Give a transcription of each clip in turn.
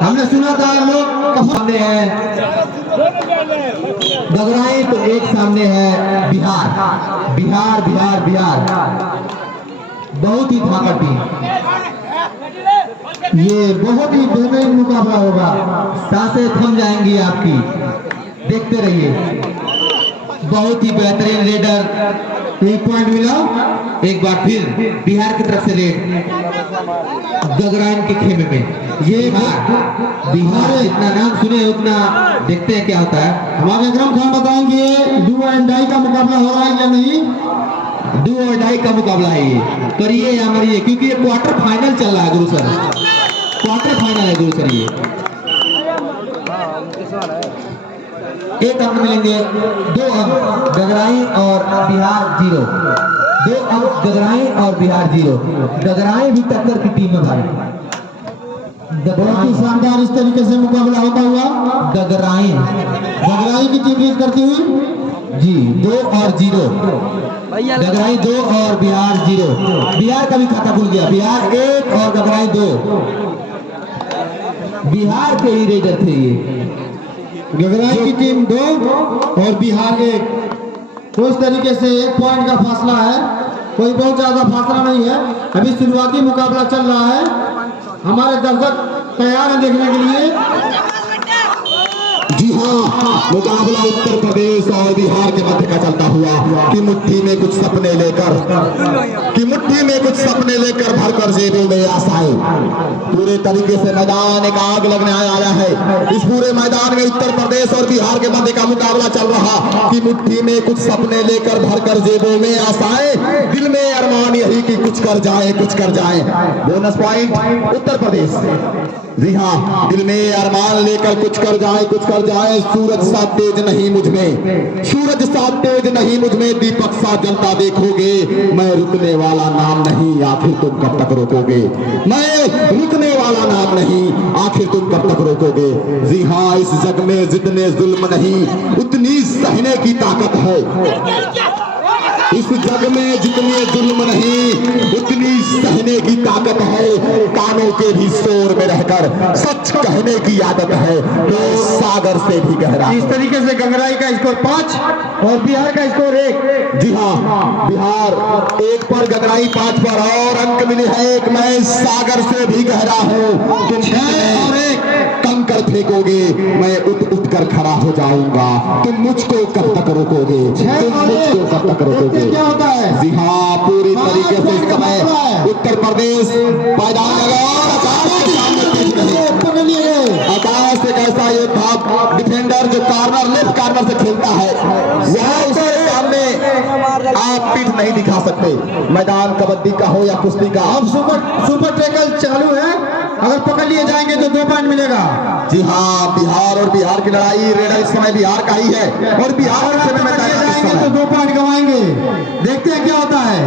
हमने सुना था लोग सामने है गगराई, तो एक सामने है बिहार। बिहार बिहार बिहार बहुत ही धाकड़ टीम। ये बहुत ही बेहतरीन मुकाबला होगा, सांसें थम जाएंगी आपकी, देखते रहिए। बहुत ही बेहतरीन रेडर, 1 पॉइंट मिला। एक बार फिर बिहार की तरफ से रेड गगराइन के खेमे में। ये बिहार जितना नाम सुने उतना देखते हैं क्या होता है। हमारे अकरम खान बताएंगे डू एंड डाई का मुकाबला हो रहा है या नहीं। डू और डाई का मुकाबला है ये, करिए या मरिए, क्योंकि ये क्वार्टर फाइनल चल रहा है गुरु सर, क्वार्टर फाइनल है गुरु सर। ये एक अंक मिलेंगे, 2 अंक गगराई और बिहार 0। 2 अंक गगराई और बिहार 0। गगराई भी टक्कर की टीम है भाई। बहुत ही शानदार इस तरीके से मुकाबला होता हुआ गगराई की टीम लीड करती हुई जी 2 और 0। गगराई 2 और बिहार 0। बिहार का भी खाता खुल गया, बिहार 1 और गगराई 2। बिहार के ही रेडर थे ये। गगराई की टीम 2 और बिहार 1। तो इस तरीके से 1 पॉइंट का फासला है, कोई बहुत ज्यादा फासला नहीं है। अभी शुरुआती मुकाबला चल रहा है, हमारे दर्शक तैयार हैं देखने के लिए। जी हाँ, मुकाबला उत्तर प्रदेश और बिहार के मध्य का चलता हुआ कि मुट्ठी में कुछ सपने लेकर भरकर जेबों में आशाएं। पूरे तरीके से मैदान एक आग लगने आया है। इस पूरे मैदान में उत्तर प्रदेश और बिहार के मध्य का मुकाबला चल रहा कि मुट्ठी में कुछ सपने लेकर भरकर जेबों में आशाएं, दिल में अरमान यही कि कुछ कर जाए। Bonus point Uttar Pradesh. जी हाँ, दिल में अरमान लेकर कुछ कर जाए। सूरज सा तेज नहीं मुझ में, दीपक सा जलता देखोगे। मैं रुकने वाला नाम नहीं, आखिर तुम कब तक रोकोगे। जी हाँ, इस जग में जितने जुल्म नहीं उतनी सहने की ताकत है। इस जग में जितने जुल्म नहीं उतनी सहने की ताकत है। कानों के भी शोर में रहकर सच कहने की आदत है, तो सागर से भी गहरा। इस तरीके से गगराई का स्कोर 5 और बिहार का स्कोर 1। जी हाँ, बिहार 1 पर, गगराई 5 पर, और अंक मिले हैं 1। मैं सागर से भी गहरा हूँ, तुम 6 और 1 कंकर फेंकोगे, मैं उठ कर खड़ा हो जाऊंगा। तुम मुझको कब तक रोकोगे। क्या होता है। जी हाँ, पूरी तरीके से इस समय उत्तर प्रदेश मैदान आकाश एक ऐसा योद्धा डिफेंडर जो लेफ्ट कॉर्नर से खेलता है, यहाँ उसके सामने आप पीठ नहीं दिखा सकते। मैदान कबड्डी का हो या कुश्ती का। अब सुपर टैकल चालू है, अगर पकड़ लिए जाएंगे तो 2 पॉइंट मिलेगा। जी हाँ, बिहार और बिहार की लड़ाई, रेडर इस समय बिहार का ही है और बिहार से में जाएंगे तो 2 पॉइंट गंवाएंगे। देखते हैं क्या होता है।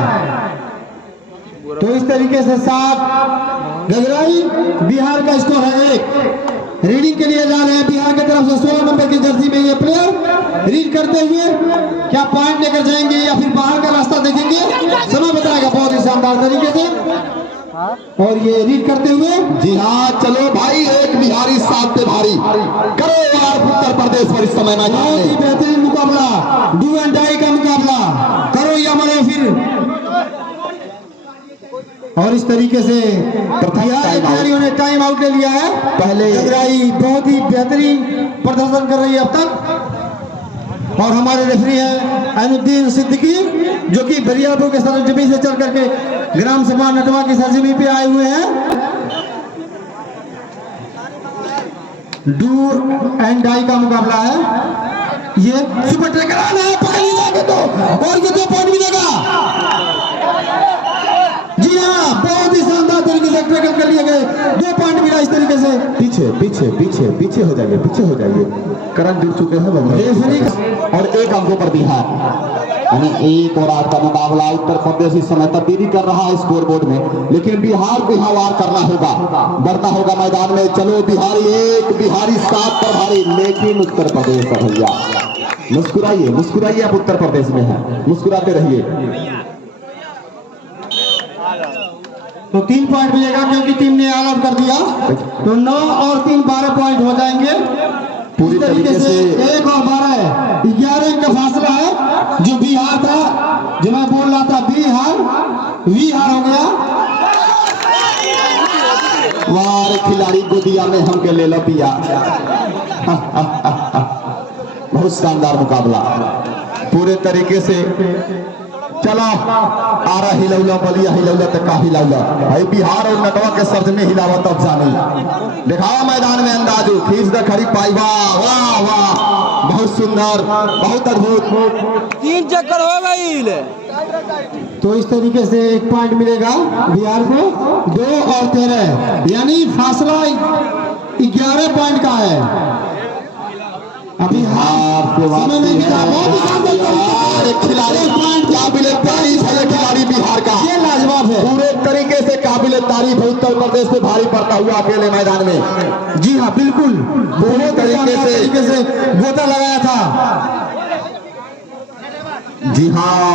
तो इस तरीके से 7 गगराई, बिहार का स्कोर है 1। रीडिंग के लिए जा रहे हैं बिहार की तरफ से 16 नंबर की जर्सी में ये प्लेयर रीड करते हुए क्या पॉइंट लेकर जाएंगे या फिर बाहर का रास्ता देखेंगे, समय बताएगा बहुत ही शानदार तरीके से। और ये रीड करते हुए, जी हाँ, चलो भाई, एक बिहारी 7 पे भारी करो यार उत्तर प्रदेश पर इस समय मैदान बहुत ही बेहतरीन मुकाबला, डू एंड डाई का मुकाबला, करो या मरो फिर। और इस तरीके से खिलाड़ियों ने टाइम आउट ले लिया है। पहले गगराई बहुत ही बेहतरीन प्रदर्शन कर रही है अब तक। और हमारे रेफरी हैं ऐनुद्दीन सिद्दीकी, जो कि बरियापुर के सरजमी से चल करके ग्राम सभा नटवा की सरजमी पे आए हुए हैं। डू एंड डाई का मुकाबला है। ये सुपर ट्रैकर आना है, पकड़ लीजिए तो और ये 2 पॉइंट मिलेगा। जी हाँ, बहुत ही शानदार तरीके से टैकल कर लिए गए, 2 पॉइंट मिला इस तरीके से। पीछे हो जाइए, करंट जुड़ चुके हैं और 1 अंकों पर बिहार, यानी 1 और 8 का मुकाबला। उत्तर प्रदेश इस समय तब्दीली कर रहा है स्कोर बोर्ड में, लेकिन बिहार को यहाँ वार करना होगा, बढ़ना होगा मैदान में। चलो बिहारी 1, बिहारी 7 पर भारी, लेकिन उत्तर प्रदेश है भैया। मुस्कुराइए, आप उत्तर प्रदेश में हैं, मुस्कुराते रहिए। तो 3 पॉइंट मिलेगा क्योंकि टीम ने ऑल आउट कर दिया। तो 9 और 3 12 पॉइंट हो जाएंगे। पूरी तरीके से 1 और 12 11 का फासला है। जो बिहार था, जो मैं बोल रहा था बिहार विहार हो गया। वाह खिलाड़ी गोदिया में हमके ले लो पिया। बहुत शानदार मुकाबला पूरे तरीके से चला आ रहा। हिलौला बलिया हिलौला तक का हिलौला भाई बिहार और नटवा के सर्ज में हिलावा तब जानी दिखाओ मैदान में अंदाजू खींच द खड़ी पाई। वाह वाह वाह बहुत सुंदर बहुत अद्भुत। 3 चक्कर हो गई। तो इस तरीके से 1 पॉइंट मिलेगा बिहार को। 2 और 13 यानी फासला 11 पॉइंट का है। अभी हार के समय नहीं बीता। बहुत खिलाड़ी काबिल तारीफ है खिलाड़ी बिहार का। ये लाजवाब है। पूरे तरीके से काबिल तारीफ है उत्तर प्रदेश पे भारी पड़ता हुआ अकेले मैदान में। जी हाँ बिल्कुल पूरे तरीके से गोता लगाया था। जी हाँ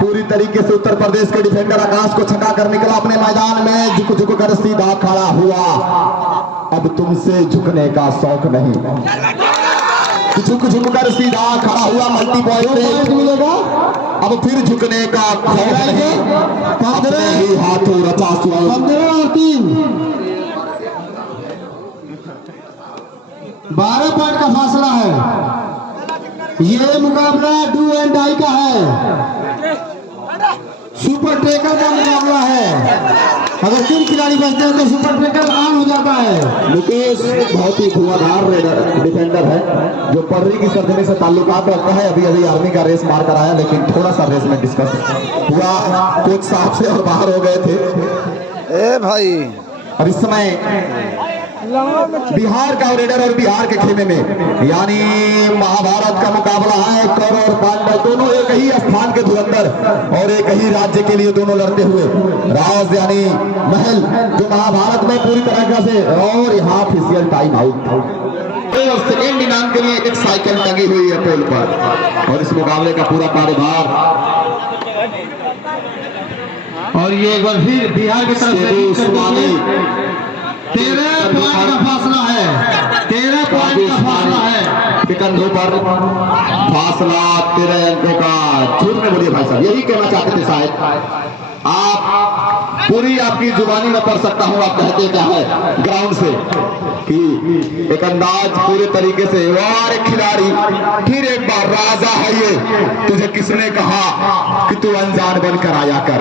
पूरी तरीके से उत्तर प्रदेश के डिफेंडर आकाश को छका कर निकला अपने मैदान में। झुक झुक कर सीधा खड़ा हुआ। अब तुमसे झुकने का शौक नहीं। झुक झुक कर सीधा खड़ा हुआ। मल्टी पॉइंट मिलेगा। अब फिर झुकने का खौफ नहीं। 15 ही हाथों रचा स्वयं। 15 और 3 12 पॉइंट का फासला है। ये मुकाबला डू एंड डाई का है। सुपर ट्रेकर का मुकाबला है। अगर 3 खिलाड़ी बचते हैं तो सुपर ट्रेकर ऑन हो जाता है। मुकेश बहुत ही धुआंधार डिफेंडर है जो पर्री की सर्जरी से ताल्लुकात रखता है। अभी अभी आर्मी का रेस मार कर आया लेकिन थोड़ा सा रेस में डिस्कस हुआ कोच साहब से और बाहर हो गए थे। ए भाई और इस समय बिहार का रेडर और बिहार के खेमे में यानी महाभारत का मुकाबला है। कौरव और पांडव दोनों एक ही स्थान के धुरंधर और एक ही राज्य के लिए दोनों लड़ते हुए राज यानी महल जो महाभारत में पूरी तरह से। और यहाँ ऑफिशियल टाइम आउट और सेकेंड इनाम के लिए एक साइकिल लगी हुई है पोल पर। और इस मुकाबले का पूरा कार्यभार और ये एक बार फिर बिहार की तरफ से 13 पॉइंट का फासला है। 13 पॉइंट का फासला है। कंधों पर फासला 13 अंकों का। झूठ में बोलिए भाई साहब यही कहना चाहते थे शायद आप। पूरी आपकी जुबानी में पढ़ सकता हूँ आप कहते क्या है ग्राउंड से कि एक अंदाज पूरे तरीके से। और एक खिलाड़ी फिर एक बार राजा है ये। तुझे किसने कहा कि तू अनजान बनकर आया कर।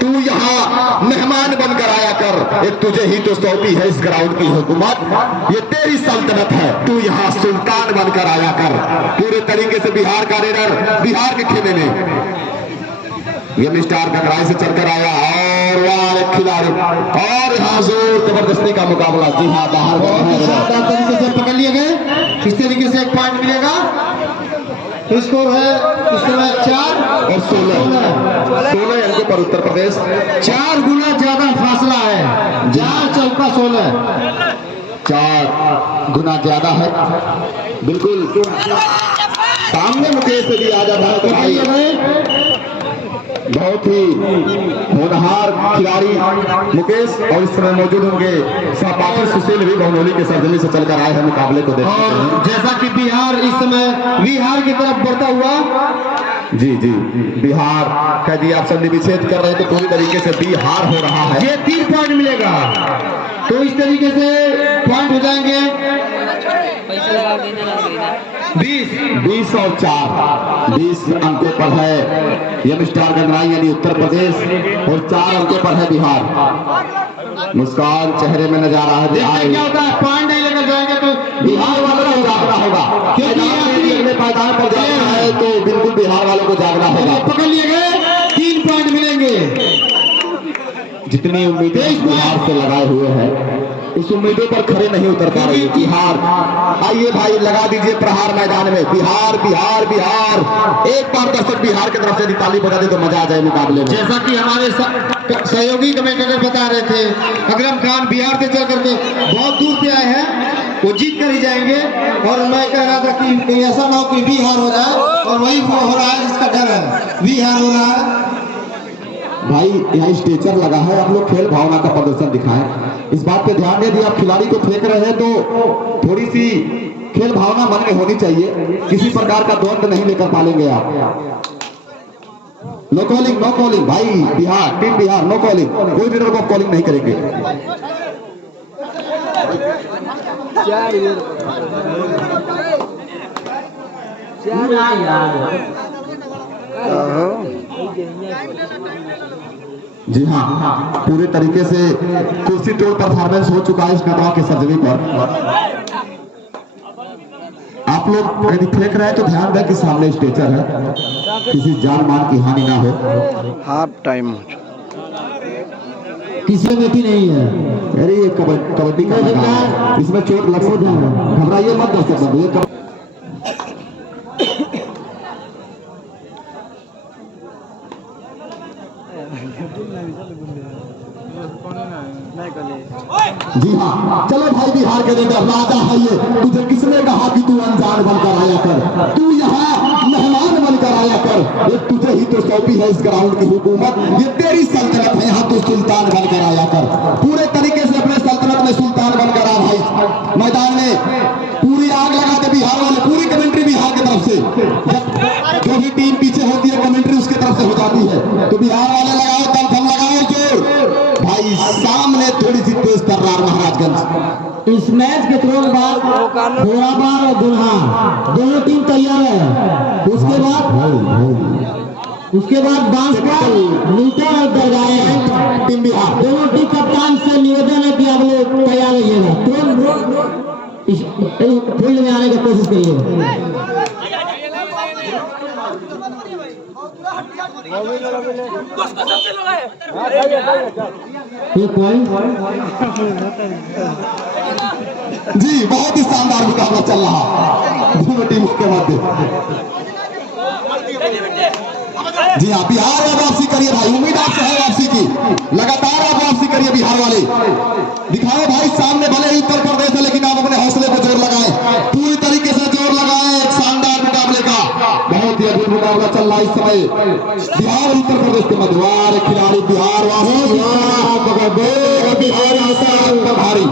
तू यहाँ मेहमान बनकर आया कर। एक तुझे ही तो सौंपी है इस ग्राउंड की हुकूमत। ये तेरी सल्तनत है। तू यहाँ सुल्तान बनकर आया कर। पूरे तरीके से बिहार का रेडर बिहार के खेमे में ये मिस्टर ककराई से चलकर आया। और वाह एक खिलाड़ी और यहाँ जोर जबरदस्ती का मुकाबला। जी हाँ बाहर तरीके से पकड़ लिए गए। इस तरीके से 1 पॉइंट मिलेगा। स्कोर है इस समय 4 और 16 अंकों पर उत्तर प्रदेश। 4 गुना ज्यादा फासला है। 4 चौका 16 4 गुना ज्यादा है बिल्कुल। सामने मुकेश से भी आ जाता है। बहुत ही होनहार खिलाड़ी मुकेश और इस समय मौजूद होंगे सहपाठी सुशील भी बहनोली के सर्जरी से चलकर आए हैं मुकाबले को देखते हैं। जैसा कि बिहार इस समय बिहार की तरफ बढ़ता हुआ। जी जी बिहार कैदी आप सब विच्छेद कर रहे हैं तो पूरी तरीके से बिहार हो रहा है। ये 3 पॉइंट मिलेगा तो इस तरीके से पॉइंट हो जाएंगे 20 और 4 20 अंकों पर है ये मिस्टर गंगराई यानी उत्तर प्रदेश और 4 अंकों पर है बिहार। मुस्कान चेहरे में नजर आ रहा है। क्या होता है पॉइंट नहीं लेकर जाएंगे तो बिहार वालों को जागना होगा। मैदान पर जाना है तो बिल्कुल बिहार वालों को जागना होगा। पकड़ लिए गए 3 पॉइंट मिलेंगे। जितनी उम्मीदें बिहार से लगाए हुए हैं उस उम्मीदों पर खड़े नहीं उतर पा रही बिहार। आइए भाई लगा दीजिए प्रहार मैदान में। बिहार बिहार बिहार। एक बार दर्शक बिहार की तरफ से ताली बजा दे तो मजा आ जाए मुकाबले में। जैसा कि हमारे सहयोगी कमेंटेटर बता रहे थे अकरम खान बिहार से चल करके बहुत दूर से आए हैं। वो जीत कर ही जाएंगे। और मैं कह रहा था कि कहीं ऐसा ना हो कि बिहार हो जाए और वही वो हो रहा है जिसका डर है। बिहार हो रहा है भाई यहाँ स्टेचर लगा है, आप लोग खेल भावना का प्रदर्शन दिखाएं। इस बात पे ध्यान दें, यदि आप खिलाड़ी को फेंक रहे हैं तो थोड़ी सी खेल भावना मन में होनी चाहिए। किसी प्रकार का द्वंद नहीं लेकर पालेंगे आप। नो कॉलिंग, नो कॉलिंग भाई। Bihar, team Bihar, no calling, कोई भी को कॉलिंग नहीं करेंगे। जी हाँ, पूरे तरीके से कुर्सी तोड़ परफॉर्मेंस हो चुका है इस नेताओं के सर्जरी पर। आप लोग यदि फेंक रहे हैं तो ध्यान दें कि सामने स्टेचर है, किसी जान माल की हानि ना हो। हाफ टाइम किसी में भी नहीं है। अरे ये कबड्डी का मैदान है, इसमें चोट लग सकता है, घबराइए मत दर्शक बंधु। ये जी हाँ, चलो भाई बिहार के रेडर राजा है ये। तुझे किसने कहा कि तू अनजान बनकर आया कर, तू यहाँ मेहमान बनकर आया कर। ये तुझे ही तो सौंपी है इस ग्राउंड की हुकूमत, ये तेरी सल्तनत है, यहाँ तू सुल्तान बनकर आया कर। पूरे तरीके से अपने सल्तनत में सुल्तान बनकर आ भाई। मैदान में पूरी आग लगा दे बिहार वाले, पूरी कमेंट्री बिहार की तरफ से। जब जो भी टीम पीछे होती है कमेंट्री उसकी तरफ से हो जाती है, तो बिहार वाले लगाओ दम लगाओ जोर भाई। सामने थोड़ी सी तेज तर्रार महाराजगंज। इस मैच के तुरंत बाद घोड़ाबार और दुल्हा दोनों टीम तैयार है। उसके बाद बांसपुर, मीटर और दरगाह टीम बिहार, दोनों टीम कप्तान से निवेदन है कि आप लोग तैयार रहिएगा, तुरंत फील्ड में आने की कोशिश करिए। जी बहुत ही शानदार मुकाबला चल रहा दोनों टीम के मध्य। जी हाँ, बिहार आप वापसी करिए भाई, उम्मीद आपसे है वापसी की, लगातार आप वापसी करिए बिहार वाले। दिखाओ भाई सामने भले ही उत्तर प्रदेश है, लेकिन आप अपने हौसले को जोर लगाएं, पूरी तरीके से जोर लगाएं। एक शानदार मुकाबले का बहुत ही अद्भुत मुकाबला चल रहा है इस समय बिहार और उत्तर प्रदेश के मध्य। वार खिलाड़ी बिहार वासी, बिहार भारी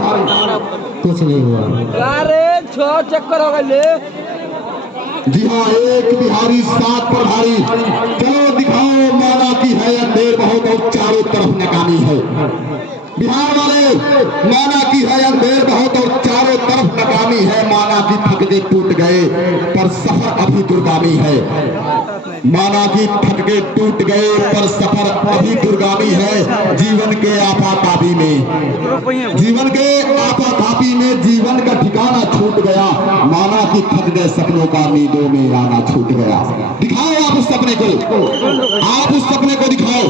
कुछ नहीं हुआ। अरे 6 चक्कर हो गए। जी हाँ, एक बिहारी 7 पर भारी। चलो दिखाओ माना की है अंधेर बहुत और चारों तरफ नाकामी है। बिहार वाले माना की है अंधेर बहुत और चारों तरफ नाकामी है। माना की थकके टूट गए पर सफर अभी दुर्गामी है। माना की थकके टूट गए पर सफर अभी दुर्गामी है। जीवन के आपातापी में, जीवन के आपातापी में जीवन का ठिकाना छूट गया। माना की थक गए सपनों का नींदों में आना छूट गया। दिखाओ आप उस सपने को, आप उस सपने को दिखाओ।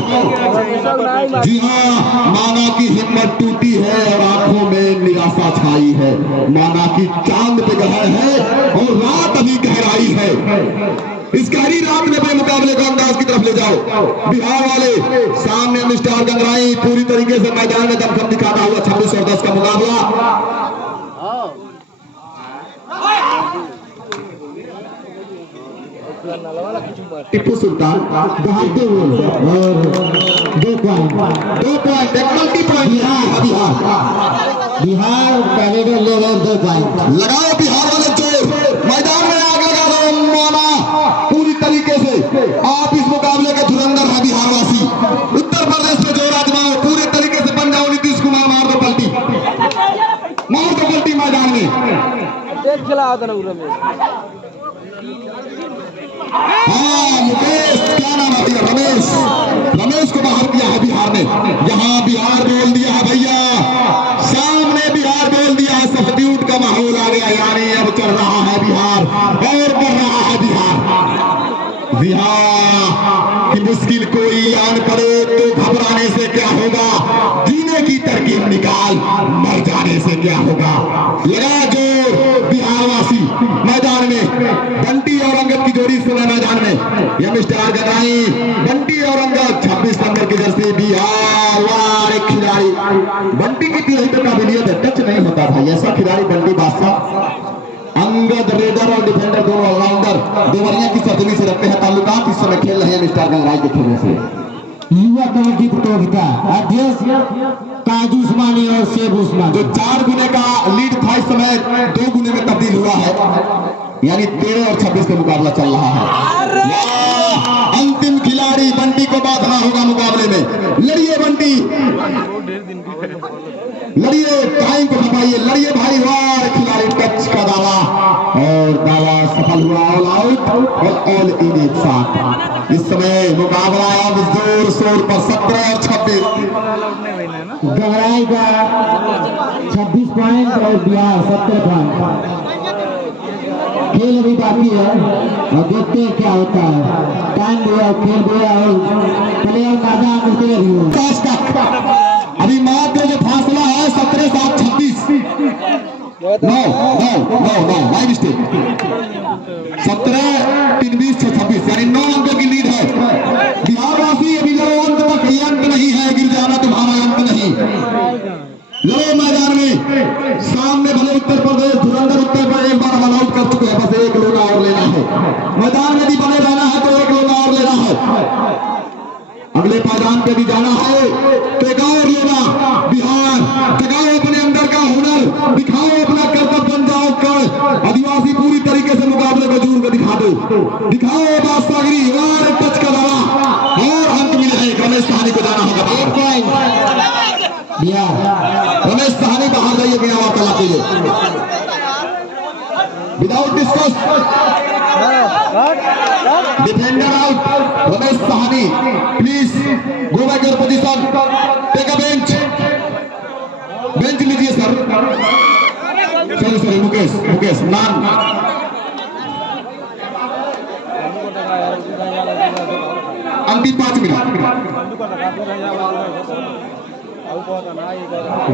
जी हाँ, माना की हिम्मत टूटी है और आंखों में निराशा छाई है। माना की चांद पे ग्रहण है और रात अभी गहराई है। इस गहरी रात में अपने मुकाबले को अंदाज की तरफ ले जाओ। बिहार वाले सामने मिस्टर गंगराई पूरी तरीके से मैदान में दमखम दिखाता हुआ 26 और 10 का मुकाबला। टिप्पू सुल्तान दहाड़ते हुए और 2 पॉइंट, 2 पॉइंट, एक मल्टी पॉइंट बिहार पहले को ले गए 2 पॉइंट। लगाओ बिहार वाले जोर, मैदान में आग लगा दो माना पूरी तरीके से। आप इस मुकाबले के धुरंधर है बिहार वासी। उत्तर प्रदेश में जोर आजमाओ, पूरे तरीके से बन जाओ। नीतीश कुमार मार दो पलटी, मार दो पलटी मैदान में। खिला रमेश, हाँ मुकेश, क्या नाम है भैया, रमेश, रमेश को बाहर किया है बिहार ने। यहाँ बिहार बोल दिया है भैया, सामने बिहार बोल दिया है। सब्स्टिट्यूट का माहौल आ गया, यानी अब चल रहा है बिहार और बढ़ रहा है बिहार। बिहार की मुश्किल कोई आन पड़े तो घबराने से क्या होगा, जीने की तरकीब निकाल, मर जाने से क्या होगा। लगा जो बिहारवासी मैदान में। बंटी और अंगद की जोड़ी सुना मैदान में, यह मिस्टर गंगराई, बंटी और अंगद 26 नंबर की जर्सी बिहार। वार एक खिलाड़ी बंटी की यही तो काबिलियत है, टच नहीं होता भाई ऐसा खिलाड़ी बंटी बादशाह। अंगद रेडर और डिफेंडर दोनों ऑलराउंडर देवरिया की सरजमी से रखते हैं ताल्लुकात। इस समय खेल रहे हैं मिस्टर गंगराई के खेलने से। युवा कबड्डी प्रतियोगिता अध्यक्ष काजू उस्मानी और शेब उस्मानी। जो 4 गुने का लीड था इस समय 2 गुने में तब्दील हुआ है, यानी 13 और 26 का मुकाबला चल रहा है। वाह! अंतिम खिलाड़ी बंटी को बांधना होगा मुकाबले में। लड़िए बंटी, लड़िए, टाइम को खपाइए, लड़िए भाई। वाह! खिलाड़ी टच का दावा और दावा सफल हुआ, ऑल आउट और ऑल इन एक साथ। इस समय मुकाबला अब जोर शोर पर 17 और 26। गहराई का 26 पॉइंट और बिहार 17 पॉइंट। खेल अभी बाकी है और देखते हैं क्या होता है। टाइम दिया, खेल दिया और प्लेयर मैदान उतरे भी। अभी मात्र जो फासला है 17-26। No my mistake. 17-26 यानी 9 अंकों की लीड है। बिहारवासी अभी लड़ो अंत तक, ये अंत नहीं है, गिर जाना तुम्हारा अंत नहीं। लड़ो मैदान में, सामने भले उत्तर प्रदेश धुरंधर उत्तर पर एक बार ऑल आउट कर चुके हैं, बस एक लोग और लेना है। मैदान में भी बने रहना है तो एक लोग और लेना है। अगले पायदान पे भी जाना है तो एक और लेना। बिहार जगाओ अपने अंदर का हुनर, दिखाओ अपना कर्तव्य, बन जाओ कर आदिवासी पूरी तरीके से मुकाबले को जोड़ कर दिखा दो, दिखाओ बादशाहगिरी। वार टच का दावा और अंत मिले है। रमेश सहानी को जाना होगा बाहर। रमेश सहानी बाहर जाइए बिना वार्तालाप के लिए, without discuss. Defender out, Ramesh Sahani please go back your position, take a bench लीजिए सर। सॉरी मुकेश नान। अंतिम 5 मिनट।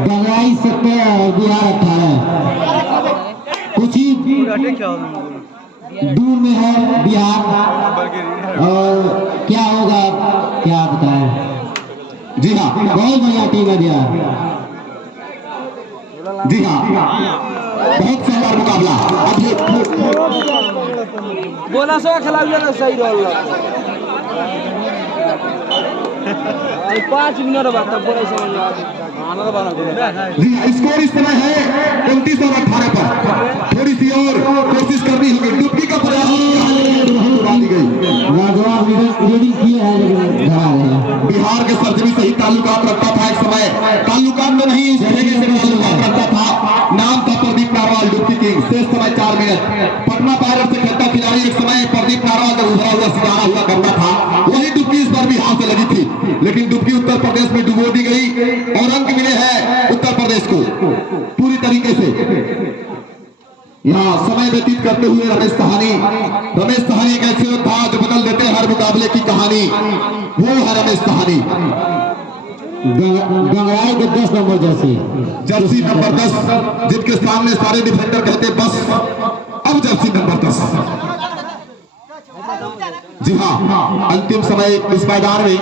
गहराई 17 और बिहार 18। कुछ ही दूर में है बिहार और क्या होगा क्या बताएं। जी हाँ, बहुत बढ़िया टीम है बिहार। जी हाँ, बहुत शानदार मुकाबला। अब ये बोला सो खिलाड़ी जाना सही रोल 5 मिनट बाद तब बोले समझ आ गाना बना दो। जी हाँ, स्कोर इस समय है 29 और 18 पर। थोड़ी सी और कोशिश करनी होगी। डुबकी का प्रयास दी गई, लाजवाब रीडिंग किया है लेकिन धरा रहे। बिहार के सर्जरी से ही ताल्लुकात रखता था एक समय, ताल्लुकात में नहीं इस जगह से ताल्लुकात रखता था। नाम था प्रदीप नारवाल, डुबकी किंग। शेष समय 4 मिनट। पटना पायरेट्स से खेलता खिलाड़ी एक समय प्रदीप नारवाल का उभरा हुआ सितारा हुआ करता था। वही डुबकी इस बार बिहार से लगी थी, लेकिन डुबकी उत्तर प्रदेश में डुबो दी गई और अंक मिले हैं उत्तर प्रदेश को पूरी तरीके से। यहाँ समय व्यतीत करते हुए रमेश सहानी एक ऐसे योद्धा जो बदल देते हैं हर मुकाबले की कहानी। वो है रमेश सहानी। गंगराई के 10 नंबर जर्सी नंबर 10, जिनके सामने सारे डिफेंडर कहते बस। अब जर्सी नंबर 10। जी हाँ, अंतिम समय इस मैदान में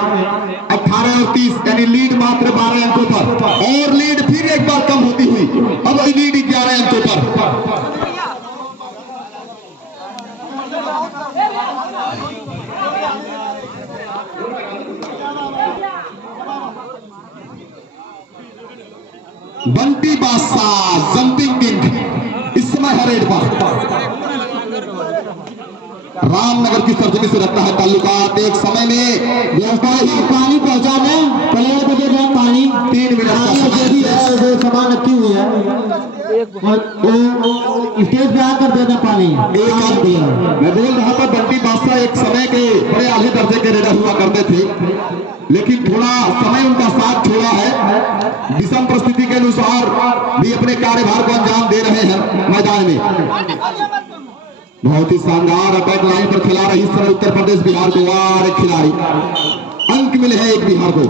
18 और 30 यानी लीड मात्र 12 अंकों पर, और लीड फिर एक बार कम होती हुई अब लीड 11 अंकों पर। बंटी बादशाह जंपिंग किंग इस समय है रेड पर। रामनगर की सरजमी से रखता है ताल्लुकात। एक समय में व्यवस्था पानी पहुंचाने प्लेयर को देते हैं पानी। 3 मिनट जो सामान रखी हुई है स्टेज पे आकर देना पानी। मैं बोल रहा था बंटी बादशाह एक समय के बड़े आले दर्जे के रेडर हुआ करते थे, लेकिन थोड़ा समय उनका साथ छोड़ा है। विषम परिस्थिति के अनुसार भी अपने कार्यभार को अंजाम दे रहे हैं मैदान में। बहुत ही शानदार अटैक लाइन पर खिला रही इस समय उत्तर प्रदेश बिहार को। वार एक खिलाड़ी, अंक मिले हैं एक बिहार को,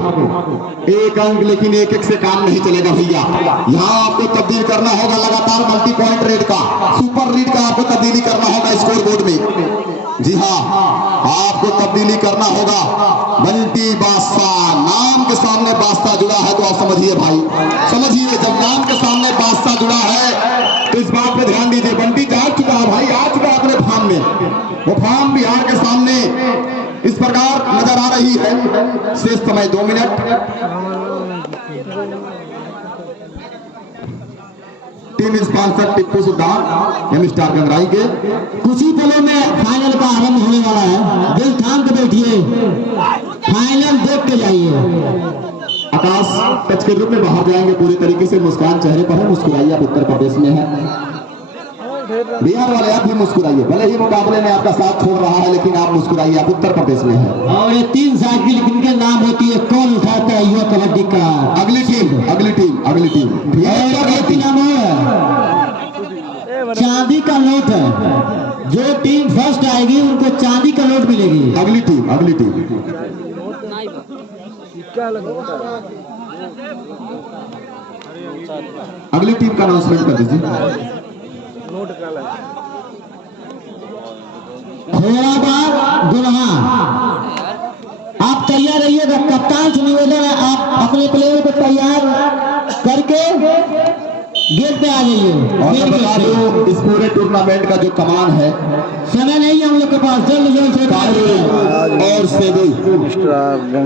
1 अंक। लेकिन एक से काम नहीं चलेगा भैया। यहाँ आपको तब्दील करना होगा लगातार मल्टी पॉइंट रेट का, सुपर लीड का आपको तब्दीली करना होगा स्कोर बोर्ड में। जी हाँ, आपको तब्दीली करना होगा। बंटी बादशाह नाम के सामने बादशाह जुड़ा है तो आप समझिए भाई, समझिए। जब नाम के सामने बादशाह जुड़ा है तो इस बात पे ध्यान दीजिए। बंटी जा चुका है भाई, आ चुका है अपने फार्म में। वो फार्म बिहार के सामने इस प्रकार नजर आ रही है। शेष समय 2 मिनट। टीम स्पॉन्सर टिप्पू सुल्तान एम स्टार गंगराई के। कुछ ही पलों में फाइनल का आरंभ होने वाला है। दिल थाम के बैठिए, फाइनल देख के जाइए। आकाश टच के रूप में बाहर जाएंगे पूरी तरीके से, मुस्कान चेहरे पर है, मुस्कुराइए। आप उत्तर प्रदेश में है, बिहार वाले आप भी मुस्कुराइए। भले ही मुकाबले में आपका साथ छोड़ रहा है, लेकिन आप मुस्कुराइए, आप उत्तर प्रदेश में है। और ये 3 साइकिल जिनके नाम होती है, कौन उठाता है युवा कबड्डी का? अगली टीम, अगली टीम, अगली टीम। और एक नाम है, चांदी का नोट है। जो टीम फर्स्ट आएगी उनको चांदी का नोट मिलेगी। अगली टीम, अगली टीम। अगली टीम का अनाउंसमेंट कर दीजिए। घोड़ाबाद दुल्हा, आप तैयार रहिएगा। कप्तान से निवेदन है, आप अपने प्लेयर को तैयार करके गेट पे आ जाइए। और मैं बता दूं, इस पूरे टूर्नामेंट का जो कमान है, समय नहीं है हम लोग के पास, जल्द जल्द से कानून और सेबी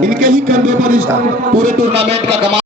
इनके ही कंधे पर इस पूरे टूर्नामेंट का कमान